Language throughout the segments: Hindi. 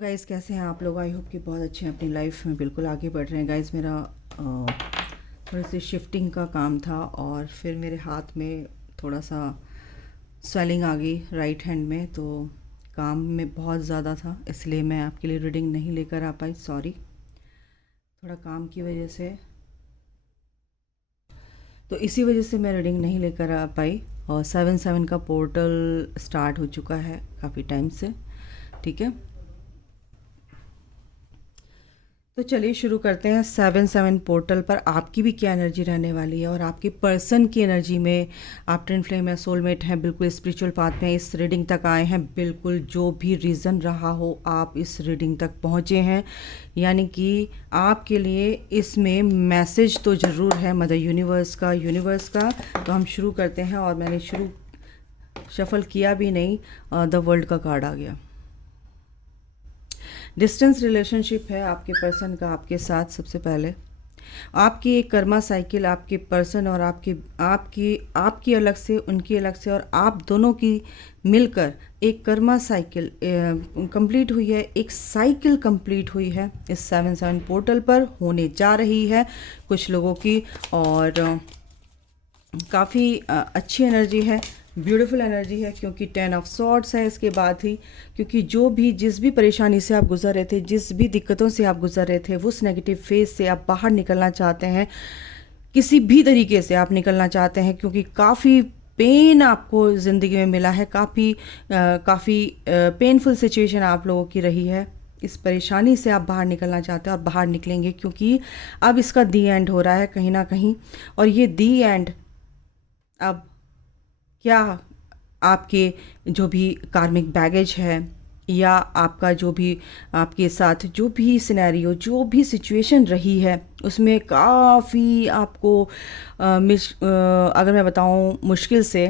गाइस, कैसे हैं आप लोग? आई होप कि बहुत अच्छे हैं, अपनी लाइफ में बिल्कुल आगे बढ़ रहे हैं। गाइस, मेरा थोड़ी सी शिफ्टिंग का काम था और फिर मेरे हाथ में थोड़ा सा स्वेलिंग आ गई राइट हैंड में, तो काम में बहुत ज़्यादा था, इसलिए मैं आपके लिए रीडिंग नहीं लेकर आ पाई। सॉरी, थोड़ा काम की वजह से, तो इसी वजह से मैं रीडिंग नहीं लेकर आ पाई। और 7/7 का पोर्टल स्टार्ट हो चुका है काफ़ी टाइम से। ठीक है, तो चलिए शुरू करते हैं। 7/7 पोर्टल पर आपकी भी क्या एनर्जी रहने वाली है और आपके पर्सन की एनर्जी में। आप ट्विन फ्लेम है, सोलमेट हैं, बिल्कुल स्पिरिचुअल पाथ में इस रीडिंग तक आए हैं। बिल्कुल जो भी रीज़न रहा हो, आप इस रीडिंग तक पहुँचे हैं, यानी कि आपके लिए इसमें मैसेज तो ज़रूर है मदर यूनिवर्स का। तो हम शुरू करते हैं। और मैंने शफल किया भी नहीं, द वर्ल्ड का कार्ड आ गया। डिस्टेंस रिलेशनशिप है आपके पर्सन का आपके साथ। सबसे पहले आपकी एक कर्मा साइकिल, आपके पर्सन और आपकी आपकी आपकी अलग से, उनकी अलग से, और आप दोनों की मिलकर एक कर्मा साइकिल कंप्लीट हुई है। एक साइकिल कंप्लीट हुई है इस 7/7 पोर्टल पर, होने जा रही है कुछ लोगों की। और काफ़ी अच्छी एनर्जी है, ब्यूटीफुल एनर्जी है, क्योंकि 10 ऑफ सॉर्ड्स है इसके बाद ही। क्योंकि जिस भी परेशानी से आप गुजर रहे थे, जिस भी दिक्कतों से आप गुजर रहे थे, उस नेगेटिव फेज से आप बाहर निकलना चाहते हैं, किसी भी तरीके से आप निकलना चाहते हैं, क्योंकि काफ़ी पेन आपको ज़िंदगी में मिला है। काफ़ी पेनफुल सिचुएशन आप लोगों की रही है। इस परेशानी से आप बाहर निकलना चाहते हैं और बाहर निकलेंगे, क्योंकि अब इसका दी एंड हो रहा है कहीं ना कहीं। और ये दी एंड अब क्या, आपके जो भी कार्मिक बैगेज है, या आपका जो भी आपके साथ जो भी सिनेरियो, जो भी सिचुएशन रही है, उसमें काफ़ी आपको अगर मैं बताऊं, मुश्किल से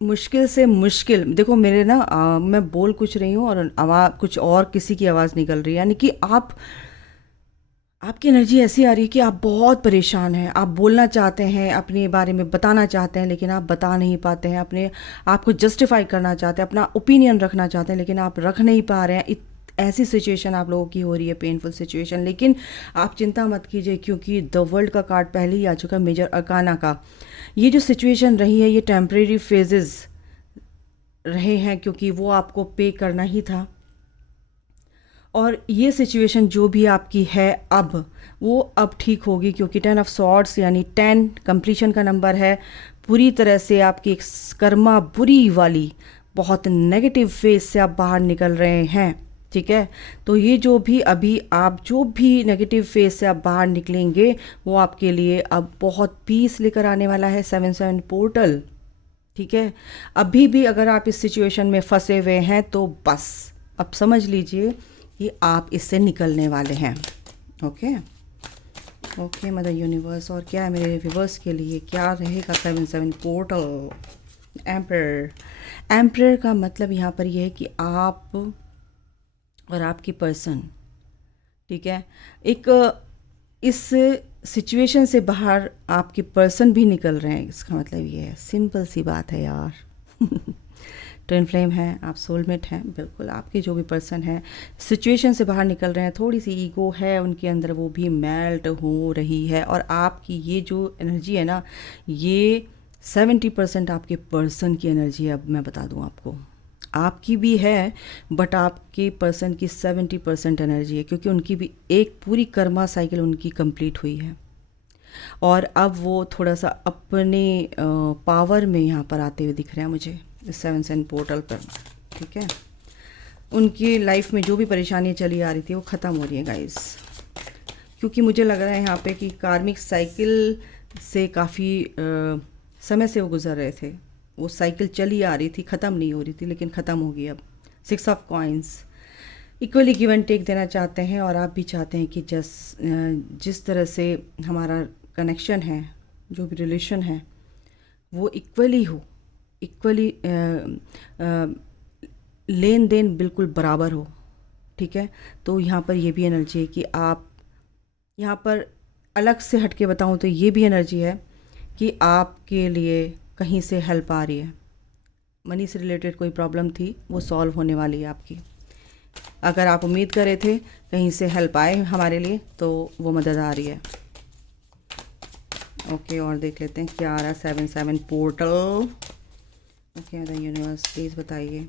मुश्किल से मुश्किल। देखो मेरे ना मैं बोल कुछ रही हूँ और आवाज़ कुछ और, किसी की आवाज़ निकल रही है, यानी कि आपकी एनर्जी ऐसी आ रही है कि आप बहुत परेशान हैं। आप बोलना चाहते हैं, अपने बारे में बताना चाहते हैं, लेकिन आप बता नहीं पाते हैं। अपने आप को जस्टिफाई करना चाहते हैं, अपना ओपिनियन रखना चाहते हैं, लेकिन आप रख नहीं पा रहे हैं। ऐसी सिचुएशन आप लोगों की हो रही है, पेनफुल सिचुएशन। लेकिन आप चिंता मत कीजिए, क्योंकि द वर्ल्ड का कार्ड पहले ही आ चुका है, मेजर अरकाना का। ये जो सिचुएशन रही है, ये टेम्परेरी फेजेस रहे हैं, क्योंकि वो आपको पे करना ही था। और ये सिचुएशन जो भी आपकी है अब, वो अब ठीक होगी, क्योंकि 10 ऑफ सॉर्ड्स यानी 10 कंप्लीशन का नंबर है। पूरी तरह से आपकी एक कर्मा बुरी वाली बहुत नेगेटिव फेज से आप बाहर निकल रहे हैं। ठीक है, तो ये जो भी अभी आप जो भी नेगेटिव फेज से आप बाहर निकलेंगे, वो आपके लिए अब बहुत पीस लेकर आने वाला है 7/7 पोर्टल। ठीक है, अभी भी अगर आप इस सिचुएशन में फंसे हुए हैं, तो बस अब समझ लीजिए कि आप इससे निकलने वाले हैं। ओके ओके मदर यूनिवर्स, और क्या है मेरे व्यूवर्स के लिए, क्या रहेगा 7/7 पोर्टल? एम्परर का मतलब यहाँ पर यह है कि आप और आपकी पर्सन, ठीक है, एक इस सिचुएशन से बाहर आपके पर्सन भी निकल रहे हैं। इसका मतलब ये है, सिंपल सी बात है यार। ट्विन फ्लेम है, आप सोलमेट हैं, बिल्कुल आपके जो भी पर्सन है सिचुएशन से बाहर निकल रहे हैं। थोड़ी सी ईगो है उनके अंदर, वो भी मेल्ट हो रही है। और आपकी ये जो एनर्जी है ना, ये 70% आपके पर्सन की एनर्जी है। अब मैं बता दूं आपको, आपकी भी है, बट आपके पर्सन की 70% एनर्जी है, क्योंकि उनकी भी एक पूरी कर्मा साइकिल उनकी कंप्लीट हुई है। और अब वो थोड़ा सा अपने पावर में यहाँ पर आते हुए दिख रहे हैं मुझे इस 7/7 पोर्टल पर। ठीक है, उनकी लाइफ में जो भी परेशानियाँ चली आ रही थी, वो ख़त्म हो रही है गाइस। क्योंकि मुझे लग रहा है यहाँ पे कि कार्मिक साइकिल से काफ़ी समय से वो गुजर रहे थे। वो साइकिल चली आ रही थी, ख़त्म नहीं हो रही थी, लेकिन ख़त्म होगी अब। 6 of coins, equally give and take देना चाहते हैं। और आप भी चाहते हैं कि जिस तरह से हमारा कनेक्शन है, जो भी रिलेशन है, वो इक्वली हो, इक्वली लेन देन बिल्कुल बराबर हो। ठीक है, तो यहाँ पर ये भी एनर्जी है कि आप यहाँ पर, अलग से हट के बताऊँ तो ये भी एनर्जी है कि आपके लिए कहीं से हेल्प आ रही है। मनी से रिलेटेड कोई प्रॉब्लम थी वो सॉल्व होने वाली है आपकी। अगर आप उम्मीद कर रहे थे कहीं से हेल्प आए हमारे लिए तो वो मदद आ रही है। ओके, और देख लेते हैं क्या आ रहा है। 7-7 portal. Okay, the universe please बताइए।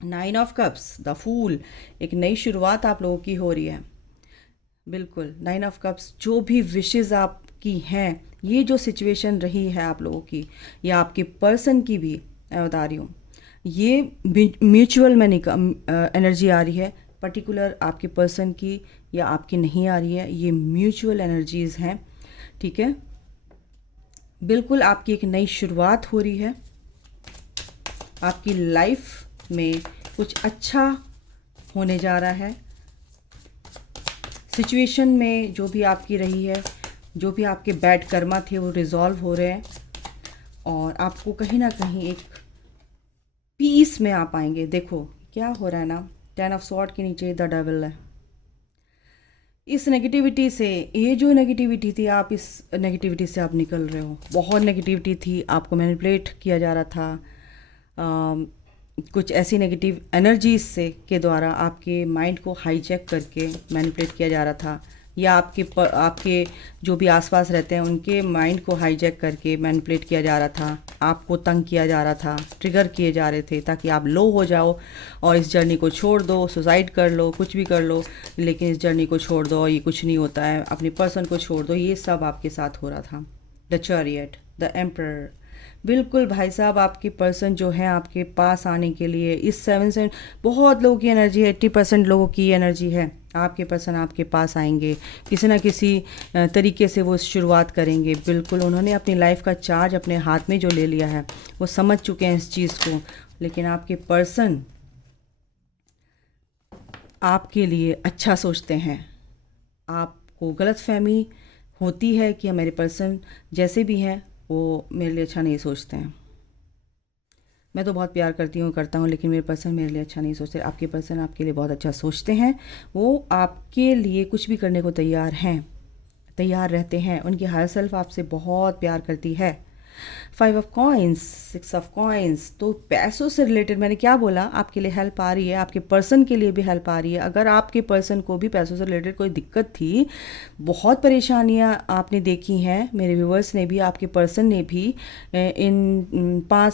9 ऑफ कप्स, द फूल। एक नई शुरुआत आप लोगों की हो रही है। बिल्कुल, 9 ऑफ कप्स। जो भी विशेज़ आपकी हैं, ये जो सिचुएशन रही है आप लोगों की या आपके पर्सन की भी, मैं बता रही हूँ, ये म्यूचुअल में एनर्जी आ रही है। पर्टिकुलर आपके पर्सन की या आपकी नहीं आ रही है, ये म्यूचुअल एनर्जीज़ हैं। ठीक है, बिल्कुल आपकी एक नई शुरुआत हो रही है। आपकी लाइफ में कुछ अच्छा होने जा रहा है। सिचुएशन में जो भी आपकी रही है, जो भी आपके बैड कर्मा थे वो रिजॉल्व हो रहे हैं और आपको कहीं ना कहीं एक पीस में आ पाएंगे। देखो क्या हो रहा है ना, 10 ऑफ स्वॉर्ड के नीचे द डेविल है। इस नेगेटिविटी से, ये जो नेगेटिविटी थी, आप इस नेगेटिविटी से आप निकल रहे हो। बहुत नेगेटिविटी थी, आपको मैनिपुलेट किया जा रहा था कुछ ऐसी नेगेटिव एनर्जीज से के द्वारा आपके माइंड को हाईजैक करके मैनिपुलेट किया जा रहा था, या आपके जो भी आसपास रहते हैं उनके माइंड को हाईजैक करके मैनिपुलेट किया जा रहा था। आपको तंग किया जा रहा था, ट्रिगर किए जा रहे थे ताकि आप लो हो जाओ और इस जर्नी को छोड़ दो, सुसाइड कर लो, कुछ भी कर लो, लेकिन इस जर्नी को छोड़ दो, ये कुछ नहीं होता है, अपने पर्सन को छोड़ दो। ये सब आपके साथ हो रहा था। The chariot, the emperor. बिल्कुल भाई साहब, आपकी पर्सन जो है आपके पास आने के लिए इस 7 से बहुत लोगों की एनर्जी है, 80% लोगों की एनर्जी है। आपके पर्सन आपके पास आएंगे, किसी ना किसी तरीके से वो शुरुआत करेंगे। बिल्कुल उन्होंने अपनी लाइफ का चार्ज अपने हाथ में जो ले लिया है, वो समझ चुके हैं इस चीज़ को। लेकिन आपके पर्सन आपके लिए अच्छा सोचते हैं। आपको गलतफहमी होती है कि मेरे पर्सन जैसे भी हैं वो मेरे लिए अच्छा नहीं सोचते हैं। मैं तो बहुत प्यार करता हूँ, लेकिन मेरे पर्सन मेरे लिए अच्छा नहीं सोचते। आपके पर्सन आपके लिए बहुत अच्छा सोचते हैं। वो आपके लिए कुछ भी करने को तैयार हैं, तैयार रहते हैं। उनकी हायर सेल्फ आपसे बहुत प्यार करती है। 5 ऑफ कॉइन्स, 6 ऑफ कॉइन्स। तो पैसों से रिलेटेड मैंने क्या बोला, आपके लिए हेल्प आ रही है, आपके पर्सन के लिए भी हेल्प आ रही है। अगर आपके पर्सन को भी पैसों से रिलेटेड कोई दिक्कत थी, बहुत परेशानियां आपने देखी हैं, मेरे व्यूवर्स ने भी, आपके पर्सन ने भी, इन 5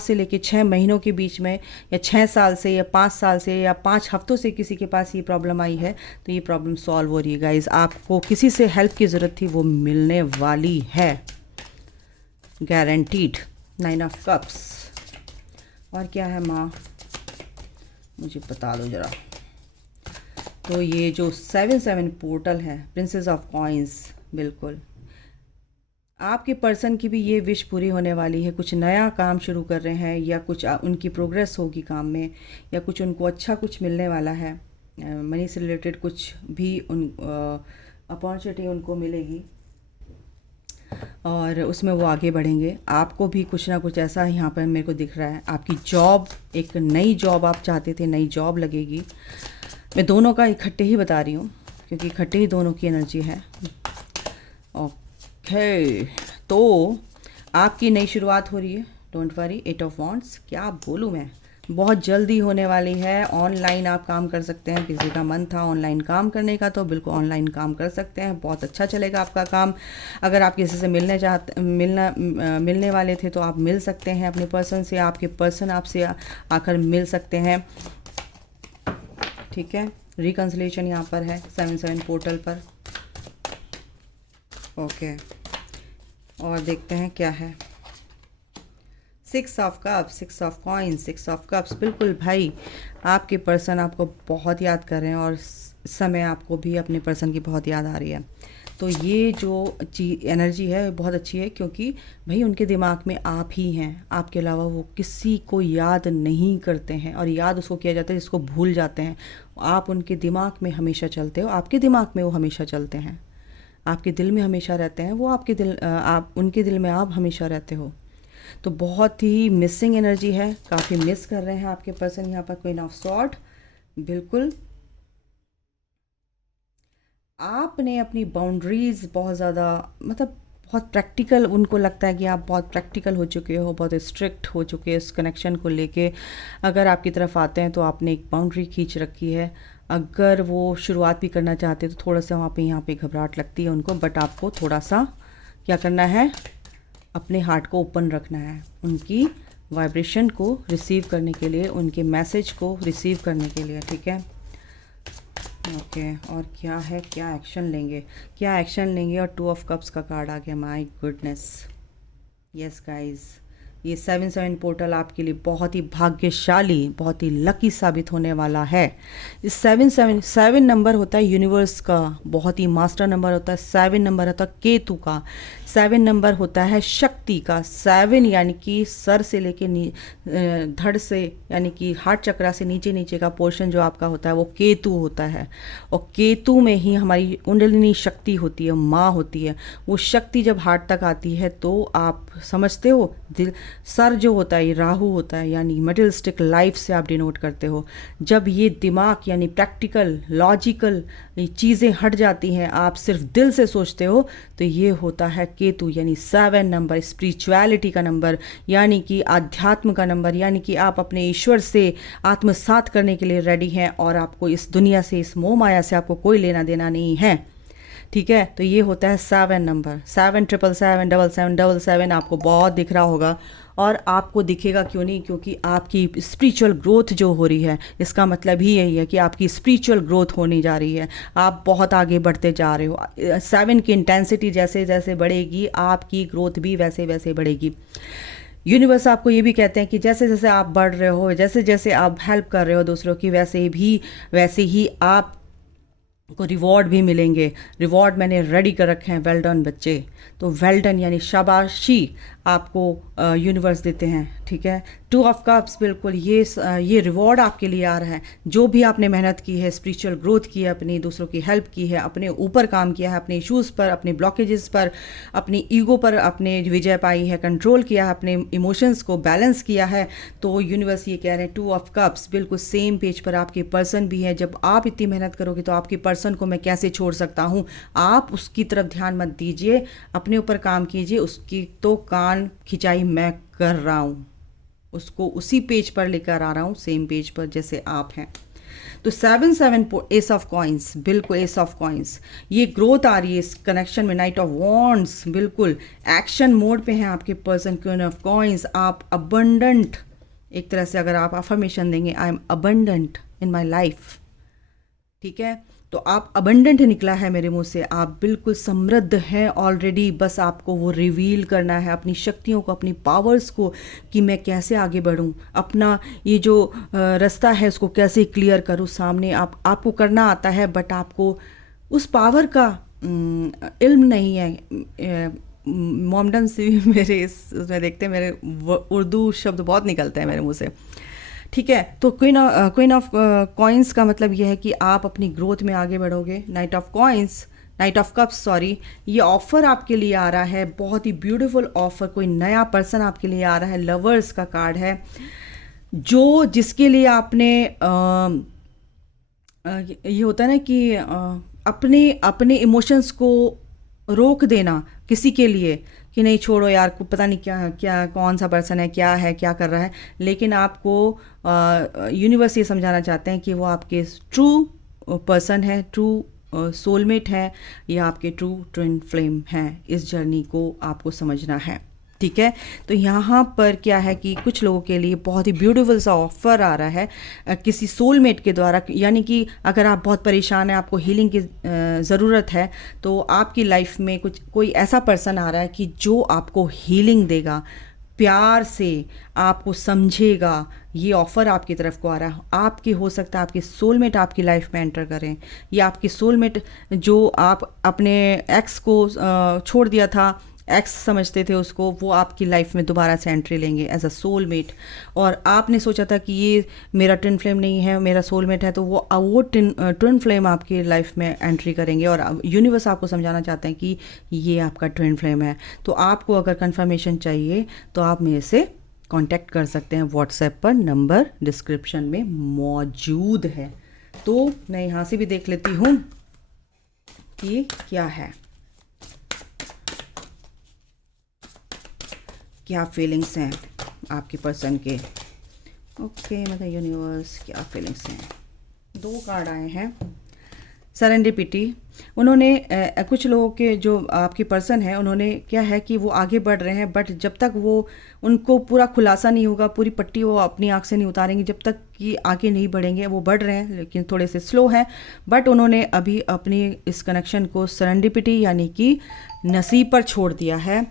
से लेके 6 महीनों के बीच में, या 6 साल से, या 5 साल से, या 5 हफ्तों से किसी के पास ये प्रॉब्लम आई है, तो ये प्रॉब्लम सॉल्व हो रही है गाइज। आपको किसी से हेल्प की ज़रूरत थी, वो मिलने वाली है, गारंटीड। 9 of cups. और क्या है माँ, मुझे बता दो ज़रा। तो ये जो 7-7 पोर्टल है, प्रिंसेस ऑफ कॉइन्स। बिल्कुल आपके पर्सन की भी ये विश पूरी होने वाली है। कुछ नया काम शुरू कर रहे हैं, या कुछ उनकी प्रोग्रेस होगी काम में, या कुछ उनको अच्छा कुछ मिलने वाला है। मनी से रिलेटेड कुछ भी अपॉर्चुनिटी उनको मिलेगी और उसमें वो आगे बढ़ेंगे। आपको भी कुछ ना कुछ ऐसा यहाँ पर मेरे को दिख रहा है। आपकी जॉब, एक नई जॉब आप चाहते थे, नई जॉब लगेगी। मैं दोनों का इकट्ठे ही बता रही हूँ क्योंकि इकट्ठे ही दोनों की एनर्जी है। ओके, तो आपकी नई शुरुआत हो रही है, डोंट वरी। 8 ऑफ वॉन्ड्स, क्या बोलूँ मैं, बहुत जल्दी होने वाली है। ऑनलाइन आप काम कर सकते हैं, किसी का मन था ऑनलाइन काम करने का तो बिल्कुल ऑनलाइन काम कर सकते हैं, बहुत अच्छा चलेगा आपका काम। अगर आप किसी से मिलने वाले थे तो आप मिल सकते हैं अपने पर्सन से, आपके पर्सन आपसे आकर मिल सकते हैं। ठीक है, रिकन्सिलेशन यहाँ पर है 7-7 पोर्टल पर। ओके, और देखते हैं क्या है। 6 of cups, 6 of coins, 6 of cups. बिल्कुल भाई, आपके पर्सन आपको बहुत याद कर रहे हैं और इस समय आपको भी अपने पर्सन की बहुत याद आ रही है। तो ये जो एनर्जी है बहुत अच्छी है, क्योंकि भाई उनके दिमाग में आप ही हैं, आपके अलावा वो किसी को याद नहीं करते हैं। और याद उसको किया जाता है जिसको भूल जाते हैं। आप उनके दिमाग में हमेशा चलते हो, आपके दिमाग में वो हमेशा चलते हैं, आपके दिल में हमेशा रहते हैं वो, आप उनके दिल में आप हमेशा रहते हो। तो बहुत ही मिसिंग एनर्जी है, काफ़ी मिस कर रहे हैं आपके पर्सन यहाँ पर। Queen of sword. बिल्कुल आपने अपनी बाउंड्रीज बहुत ज़्यादा, मतलब बहुत प्रैक्टिकल, उनको लगता है कि आप बहुत प्रैक्टिकल हो चुके हो, बहुत स्ट्रिक्ट हो चुके हो इस कनेक्शन को लेके। अगर आपकी तरफ आते हैं तो आपने एक बाउंड्री खींच रखी है। अगर वो शुरुआत भी करना चाहते हैं तो थोड़ा सा वहाँ पे यहाँ पे घबराहट लगती है उनको, बट आपको थोड़ा सा क्या करना है, अपने हार्ट को ओपन रखना है उनकी वाइब्रेशन को रिसीव करने के लिए, उनके मैसेज को रिसीव करने के लिए, ठीक है। ओके, और क्या है, क्या एक्शन लेंगे, क्या एक्शन लेंगे, और 2 ऑफ कप्स का कार्ड आ गया, माय गुडनेस। यस गाइस, ये 7-7 पोर्टल आपके लिए बहुत ही भाग्यशाली, बहुत ही लकी साबित होने वाला है। इस 7 नंबर होता है यूनिवर्स का, बहुत ही मास्टर नंबर होता है। 7 नंबर होता है केतु का। 7 नंबर होता है शक्ति का। 7 यानी कि सर से लेके धड़ से, यानी कि हार्ट चक्रा से नीचे नीचे का पोर्शन जो आपका होता है वो केतु होता है। और केतु में ही हमारी कुंडलिनी शक्ति होती है, माँ होती है। वो शक्ति जब हार्ट तक आती है तो आप समझते हो, दिल, सर जो होता है ये राहु होता है, यानी मटेरियलिस्टिक लाइफ से आप डिनोट करते हो। जब ये दिमाग यानी प्रैक्टिकल लॉजिकल चीज़ें हट जाती हैं, आप सिर्फ दिल से सोचते हो, तो ये होता है केतु, यानी 7 नंबर, स्पिरिचुअलिटी का नंबर, यानी कि आध्यात्म का नंबर, यानी कि आप अपने ईश्वर से आत्मसात करने के लिए रेडी हैं और आपको इस दुनिया से, इस मोह माया से आपको कोई लेना देना नहीं है, ठीक है। तो ये होता है 7 नंबर। 7 7 7 7 आपको बहुत दिख रहा होगा, और आपको दिखेगा क्यों नहीं, क्योंकि आपकी स्पिरिचुअल ग्रोथ जो हो रही है, इसका मतलब ही यही है कि आपकी स्पिरिचुअल ग्रोथ होने जा रही है, आप बहुत आगे बढ़ते जा रहे हो। 7 की इंटेंसिटी जैसे जैसे बढ़ेगी, आपकी ग्रोथ भी वैसे वैसे बढ़ेगी। यूनिवर्स आपको ये भी कहते हैं कि जैसे जैसे आप बढ़ रहे हो, जैसे जैसे आप हेल्प कर रहे हो दूसरों की, वैसे ही आप को रिवॉर्ड भी मिलेंगे। रिवॉर्ड मैंने रेडी कर रखे हैं, वेल डन बच्चे। तो वेल डन यानी शाबाशी आपको यूनिवर्स देते हैं, ठीक है। 2 ऑफ कप्स, बिल्कुल ये रिवॉर्ड आपके लिए आ रहा है। जो भी आपने मेहनत की है, स्पिरिचुअल ग्रोथ की है, अपनी दूसरों की हेल्प की है, अपने ऊपर काम किया है, अपने इश्यूज़ पर, अपने ब्लॉकेजेस पर, अपनी ईगो पर अपने विजय पाई है, कंट्रोल किया है, अपने इमोशंस को बैलेंस किया है, तो यूनिवर्स ये कह रहे हैं 2 ऑफ कप्स, बिल्कुल सेम पेज पर आपके पर्सन भी है। जब आप इतनी मेहनत करोगे तो आपके पर्सन को मैं कैसे छोड़ सकता हूँ। आप उसकी तरफ ध्यान मत दीजिए, अपने ऊपर काम कीजिए। उसकी तो कान खिंचाई मैं कर रहा हूँ, उसको उसी पेज पर लेकर आ रहा हूँ, सेम पेज पर जैसे आप हैं। तो 7 एस ऑफ कॉइन्स, बिल्कुल एस ऑफ कॉइन्स, ये ग्रोथ आ रही है इस कनेक्शन में। नाइट ऑफ वॉन्ड्स, बिल्कुल एक्शन मोड पे हैं आपके पर्सन। क्वीन ऑफ कॉइन्स, आप अबंडेंट, एक तरह से अगर आप अफर्मेशन देंगे, I am abundant in my life, ठीक है। तो आप अबंडेंट निकला है मेरे मुंह से, आप बिल्कुल समृद्ध हैं ऑलरेडी। बस आपको वो रिवील करना है, अपनी शक्तियों को, अपनी पावर्स को, कि मैं कैसे आगे बढ़ूं, अपना ये जो रास्ता है उसको कैसे क्लियर करूं सामने। आपको करना आता है, बट आपको उस पावर का इल्म नहीं है। मोमडन से भी मेरे उसमें देखते हैं, मेरे उर्दू शब्द बहुत निकलते हैं मेरे मुंह से, ठीक है। तो क्वीन ऑफ कॉइन्स का मतलब यह है कि आप अपनी ग्रोथ में आगे बढ़ोगे। नाइट ऑफ कप्स, सॉरी, ये ऑफ़र आपके लिए आ रहा है, बहुत ही ब्यूटीफुल ऑफ़र। कोई नया पर्सन आपके लिए आ रहा है। लवर्स का कार्ड है, जो जिसके लिए आपने ये होता है ना कि अपने इमोशंस को रोक देना किसी के लिए, कि नहीं छोड़ो यार, को पता नहीं क्या कौन सा पर्सन है, क्या कर रहा है। लेकिन आपको यूनिवर्स ये समझाना चाहते हैं कि वो आपके ट्रू पर्सन है, ट्रू सोलमेट है, या आपके ट्रू ट्विन फ्लेम हैं। इस जर्नी को आपको समझना है, ठीक है। तो यहाँ पर क्या है कि कुछ लोगों के लिए बहुत ही ब्यूटीफुल सा ऑफर आ रहा है किसी सोलमेट के द्वारा। यानी कि अगर आप बहुत परेशान हैं, आपको हीलिंग की ज़रूरत है, तो आपकी लाइफ में कोई ऐसा पर्सन आ रहा है कि जो आपको हीलिंग देगा, प्यार से आपको समझेगा। ये ऑफ़र आपकी तरफ को आ रहा है। आपके हो सकता है आपके सोलमेट आपकी लाइफ में एंटर करें, या आपके सोलमेट जो आप अपने एक्स को छोड़ दिया था, एक्स समझते थे उसको, वो आपकी लाइफ में दोबारा से एंट्री लेंगे एज अ सोलमेट। और आपने सोचा था कि ये मेरा ट्विन फ्लेम नहीं है, मेरा सोलमेट है, तो वो ट्विन फ्लेम आपकी लाइफ में एंट्री करेंगे। और यूनिवर्स आपको समझाना चाहते हैं कि ये आपका ट्विन फ्लेम है। तो आपको अगर कंफर्मेशन चाहिए तो आप मेरे से कांटेक्ट कर सकते हैं व्हाट्सएप पर, नंबर डिस्क्रिप्शन में मौजूद है। तो मैं यहाँ से भी देख लेती हूँ कि क्या है। क्या फीलिंग्स हैं आपके पर्सन के। ओके मतलब यूनिवर्स क्या फीलिंग्स हैं। 2 कार्ड आए हैं। सेरेंडिपिटी, उन्होंने कुछ लोगों के जो आपके पर्सन है उन्होंने क्या है कि वो आगे बढ़ रहे हैं, बट जब तक वो उनको पूरा खुलासा नहीं होगा, पूरी पट्टी वो अपनी आँख से नहीं उतारेंगे, जब तक कि आगे नहीं बढ़ेंगे। वो बढ़ रहे हैं लेकिन थोड़े से स्लो हैं, बट उन्होंने अभी अपनी इस कनेक्शन को सेरेंडिपिटी यानी कि नसीब पर छोड़ दिया है।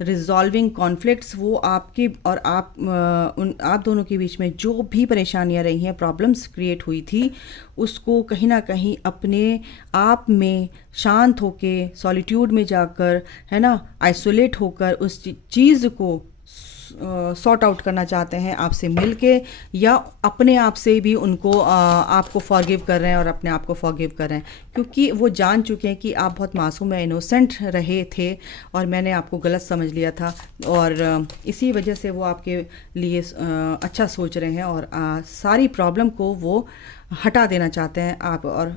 रिजॉल्विंग कॉन्फ्लिक्ट्स, वो आपके और आप दोनों के बीच में जो भी परेशानियां रही हैं, प्रॉब्लम्स क्रिएट हुई थी, उसको कहीं ना कहीं अपने आप में शांत होके सॉलिट्यूड में जाकर, है ना, आइसोलेट होकर उस चीज़ को सॉर्ट आउट करना चाहते हैं आपसे मिलके, या अपने आप से भी उनको आपको फॉरगिव कर रहे हैं और अपने आप को फॉरगिव कर रहे हैं, क्योंकि वो जान चुके हैं कि आप बहुत मासूम या इनोसेंट रहे थे और मैंने आपको गलत समझ लिया था, और इसी वजह से वो आपके लिए अच्छा सोच रहे हैं और सारी प्रॉब्लम को वो हटा देना चाहते हैं आप और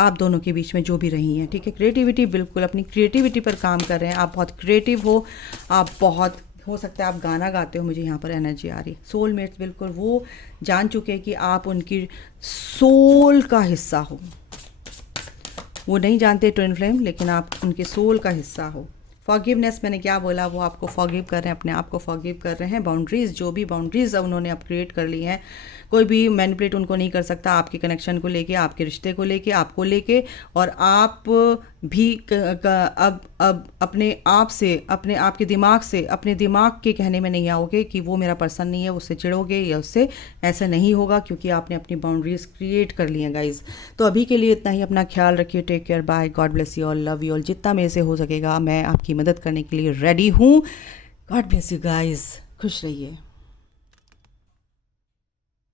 आप दोनों के बीच में जो भी रही हैं। ठीक है, क्रिएटिविटी, बिल्कुल अपनी क्रिएटिविटी पर काम कर रहे हैं। आप बहुत क्रिएटिव हो, आप बहुत, हो सकता है आप गाना गाते हो, मुझे यहाँ पर एनर्जी आ रही। सोलमेट्स, बिल्कुल वो जान चुके हैं कि आप उनकी सोल का हिस्सा हो। वो नहीं जानते ट्विन फ्लेम, लेकिन आप उनके सोल का हिस्सा हो। फॉरगिवनेस, मैंने क्या बोला, वो आपको फॉरगिव कर रहे हैं, अपने आप को फॉरगिव कर रहे हैं। बाउंड्रीज़, जो भी बाउंड्रीज़ उन्होंने अब क्रिएट कर ली हैं, कोई भी मैनिपुलेट उनको नहीं कर सकता आपके कनेक्शन को लेके, आपके रिश्ते को लेके, आपको लेके। और आप भी अब अपने आप से, अपने आप के दिमाग से, अपने दिमाग के कहने में नहीं आओगे कि वो मेरा पर्सन नहीं है, उससे चिढ़ोगे या उससे, ऐसा नहीं होगा, क्योंकि आपने अपनी बाउंड्रीज़ क्रिएट कर ली हैं गाइज। तो अभी के लिए इतना ही, अपना ख्याल रखिए, take care, bye, God bless you all, love you all. जितना मेरे से हो सकेगा मैं आपकी मदद करने के लिए रेडी हूँ। गॉड ब्लेस यू गाइज, खुश रहिए।